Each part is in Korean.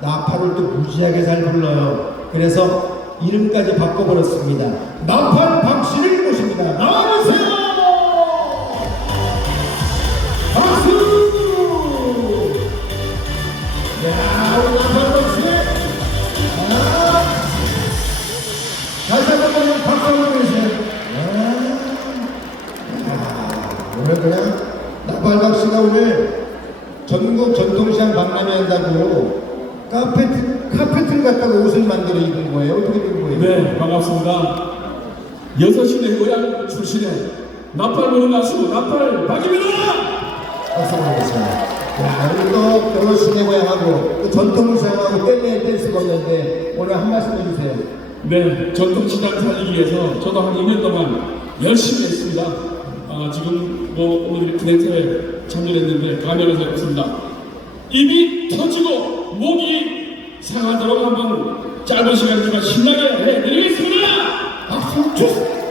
나팔을 또 무지하게 잘 불러요. 그래서 이름까지 바꿔버렸습니다. 나팔 박씨를 모십니다. 나와주세요! 박수! 야, 우리 나팔 박씨! 아, 다시 한번 그냥 박수 한번 보내주세요. 아, 야, 오늘 그냥 나팔 박씨가 오늘 전국 전통시장 한다고 카페트, 카페트를 갖다가 옷을 만들어 입은 거예요? 어떻게 된 거예요? 네, 반갑습니다. 여섯시내 고향 출신의 나팔 부는 가수 나팔 박입니다. 박수 한번 보겠습니다. 야, 오늘 또 여러 시내 고향하고 또 전통시장하고 뗄래야 뗄 수가 없는데 오늘 한 말씀 해주세요. 네, 전통시장 살리기 위해서 저도 한 2년 동안 열심히 했습니다. 아, 지금 뭐 오늘 이렇게 행사에 참여했는데 감회가 새롭습니다. 입이 터지고 목이 상하도록 한번 짧은 시간이지만 신나게 해드리겠습니다. 박수 주세요!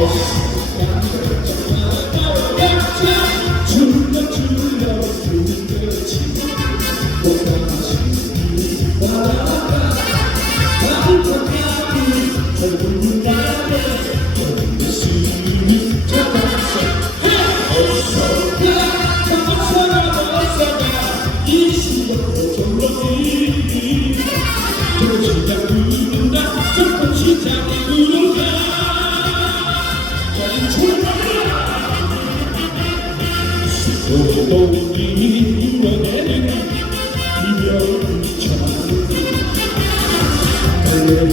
그 시작이 저녁을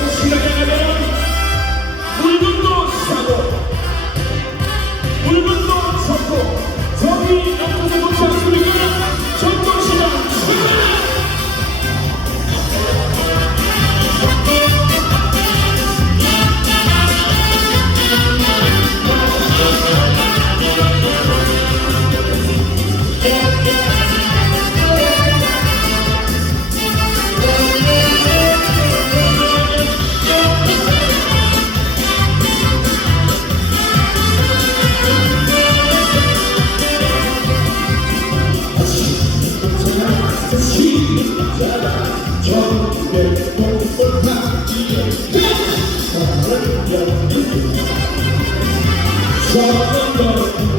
Shut up,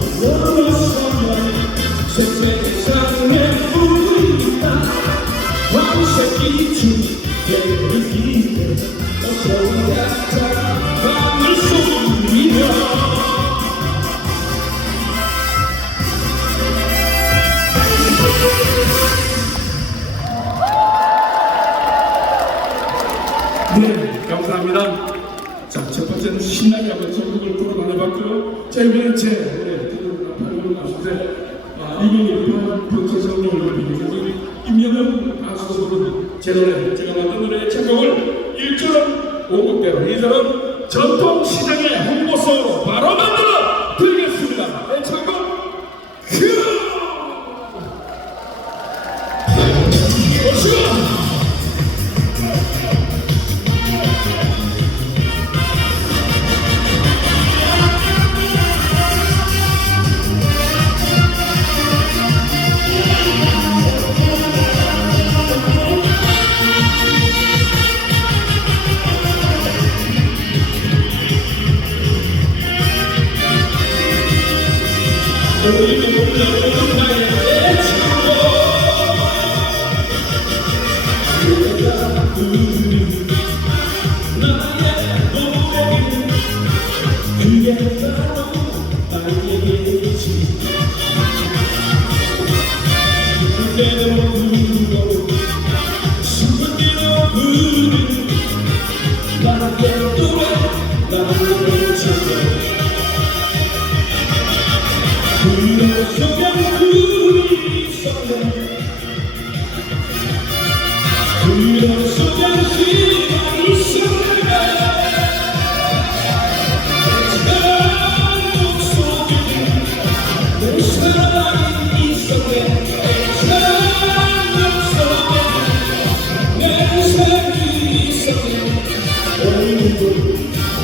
감사합니다. 자, 첫 번째는 신나게 한번 전국을 돌아다녀봤고요. 자, 이번엔 제, 네, 팔군 가수인데, 아, 2018 평소성령을 비교해서 임영웅 가수가 부른 제 노래, 제가 만든 노래의 작곡을 1절 5곡대로 2절은 전통시장의 저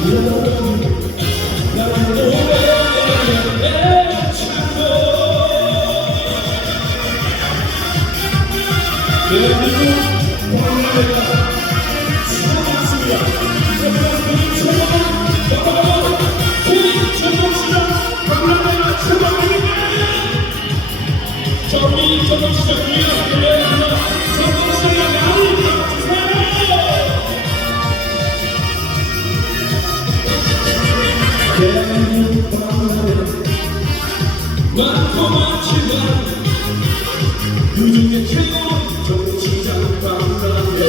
기 많고 많지만 그 중에 최고는 전통시장 강남에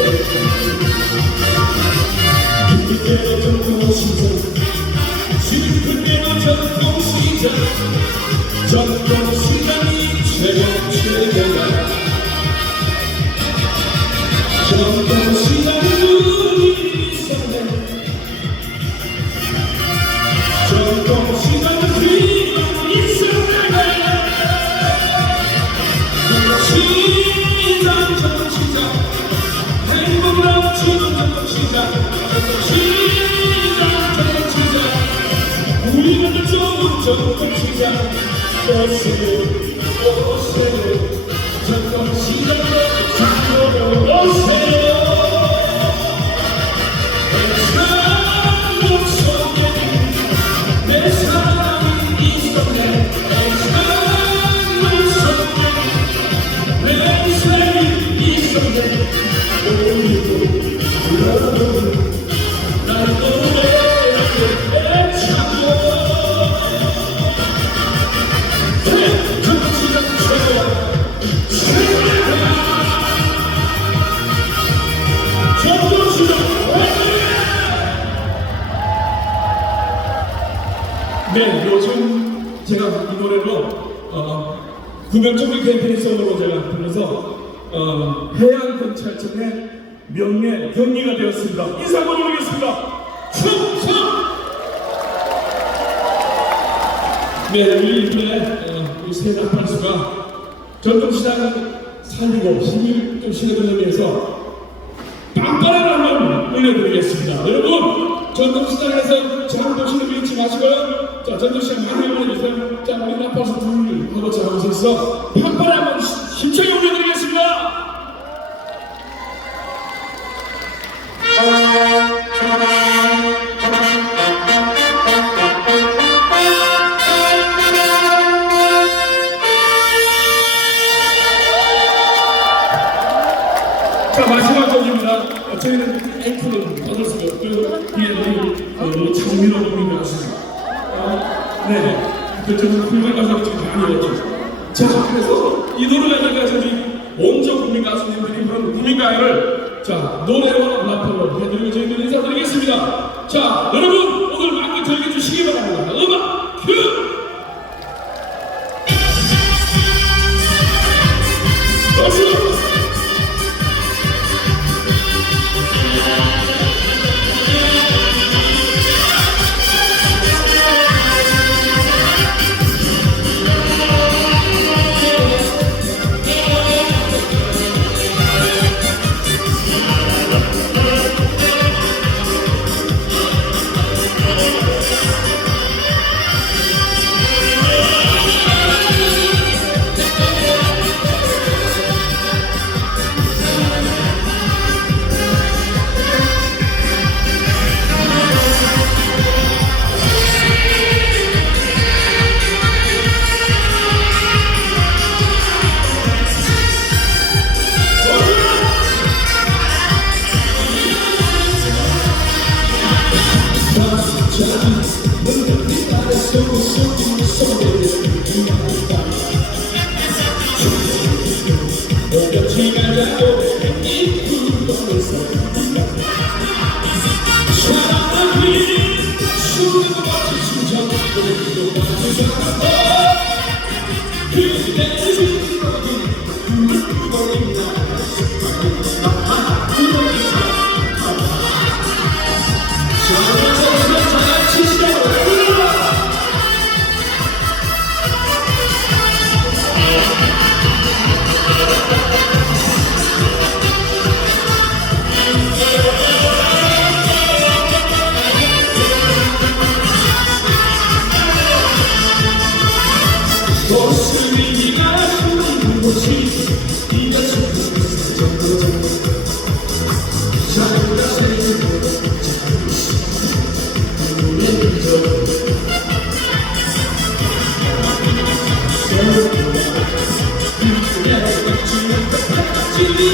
그때로 전통시장 지금대로 전통시장 전통 제가 이 노래로 어, 구명조기 캠페인성으로 제가 불러서 어, 해양경찰청의 명예 경리가 되었습니다. 인사 한번 올리겠습니다. 충성! 네, 우리 이번에 어, 우리 새 나팔수가 전통시장 살리고 힘을 좀 실어주는 의미에서 빵빠레를 한번 올려드리겠습니다. 여러분, 전통시장에서 장 보시는 마시고요. 자, 전두씨 많이 올려주세요. 자, 우리 나빠서 둘 하고 자, 오셔서 한판 한번 힘차게 올려드리겠습니다. 자, 마지막 곡입니다. 저희는 앵콜을 받을 수가 없고요. 뒤에 우리 장민호 님이 하시죠. 네. 그쪽은 국민 가수들이 많이 왔죠. 자, 그래서 이 노래가 가서 먼저 국민 가수님들이 부른 국민 가요를 자 노래와 라퍼로 해드리고 저희는 인사드리겠습니다. 자 여러분 오늘 많이 즐겨주시기 바랍니다. 음악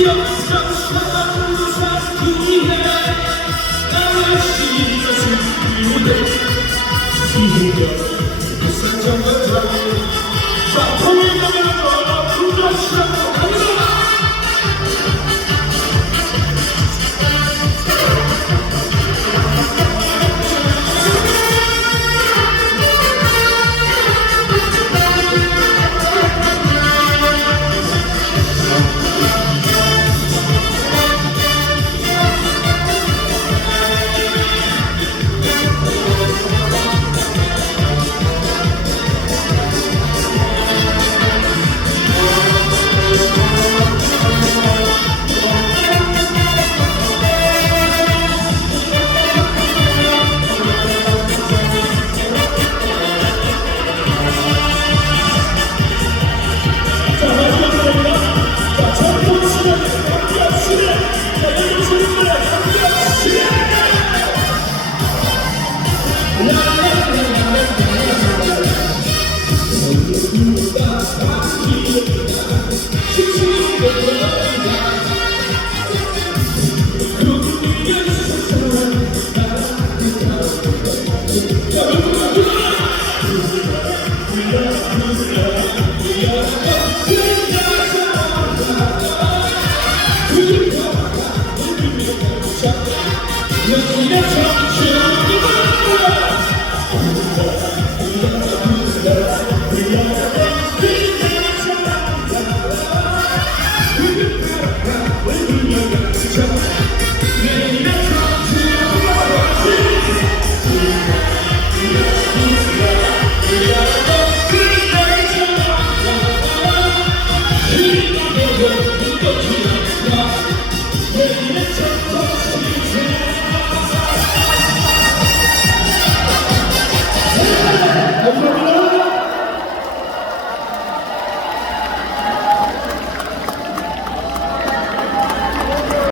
Studio